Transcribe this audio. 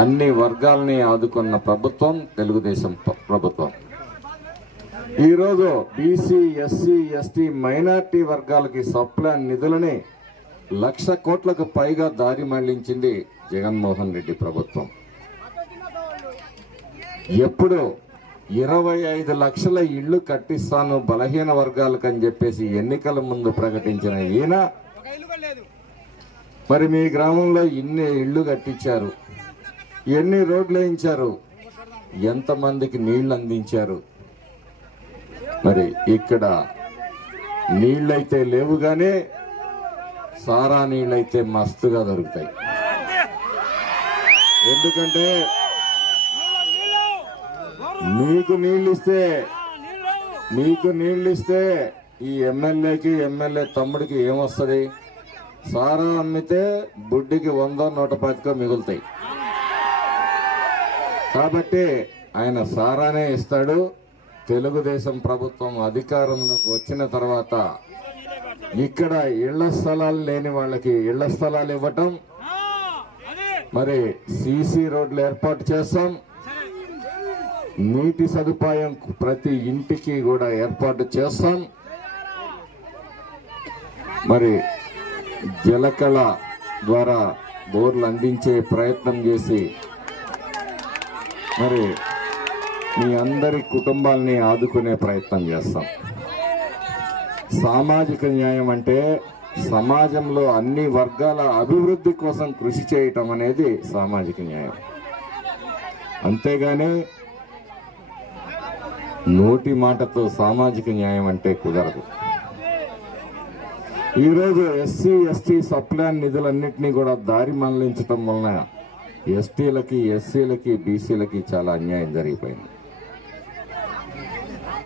అన్ని వర్గాల్ని ఆదుకున్న ప్రభుత్వం తెలుగుదేశం ప్రభుత్వం. ఈరోజు బీసీ, ఎస్సీ, ఎస్టీ, మైనార్టీ వర్గాలకి సప్లాన్ నిధులని 1,00,000 కోట్లకు పైగా దారి మళ్లించింది జగన్మోహన్ రెడ్డి ప్రభుత్వం. ఎప్పుడు 25 లక్షల ఇళ్లు కట్టిస్తాను బలహీన వర్గాలకు అని చెప్పేసి ఎన్నికల ముందు ప్రకటించిన ఈయన మరి మీ గ్రామంలో ఇన్ని ఇళ్లు కట్టించారు, ఎన్ని రోడ్లు వేయించారు, ఎంతమందికి నీళ్లు అందించారు? మరి ఇక్కడ నీళ్ళైతే లేవు కానీ సారా నీళ్ళైతే మస్తుగా దొరుకుతాయి. ఎందుకంటే మీకు నీళ్ళు ఇస్తే ఈ ఎమ్మెల్యేకి, ఎమ్మెల్యే తమ్ముడికి ఏమొస్తుంది? సారా అమ్మితే బుడ్డికి 100, 110 మిగులుతాయి. కాబట్టి ఆయన సారానే ఇస్తాడు. తెలుగుదేశం ప్రభుత్వం అధికారంలోకి వచ్చిన తర్వాత ఇక్కడ ఇళ్ల స్థలాలు లేని వాళ్ళకి ఇళ్ల స్థలాలు ఇవ్వటం, మరి సీసీ రోడ్లు ఏర్పాటు చేస్తాం, నీటి సదుపాయం ప్రతి ఇంటికి కూడా ఏర్పాటు చేస్తాం, మరి జలకళ ద్వారా బోర్లు అందించే ప్రయత్నం చేసి మరి మీ అందరి కుటుంబాలని ఆదుకునే ప్రయత్నం చేస్తాం. సామాజిక న్యాయం అంటే సమాజంలో అన్ని వర్గాల అభివృద్ధి కోసం కృషి చేయటం అనేది సామాజిక న్యాయం. అంతేగాని నోటి మాటతో సామాజిక న్యాయం అంటే కుదరదు. ఈరోజు ఎస్సీ, ఎస్టీ సప్లాన్ నిధులన్నింటినీ కూడా దారి మళ్లించటం వలన ఎస్టీలకి, ఎస్సీలకి, బీసీలకి చాలా అన్యాయం జరిగిపోయింది.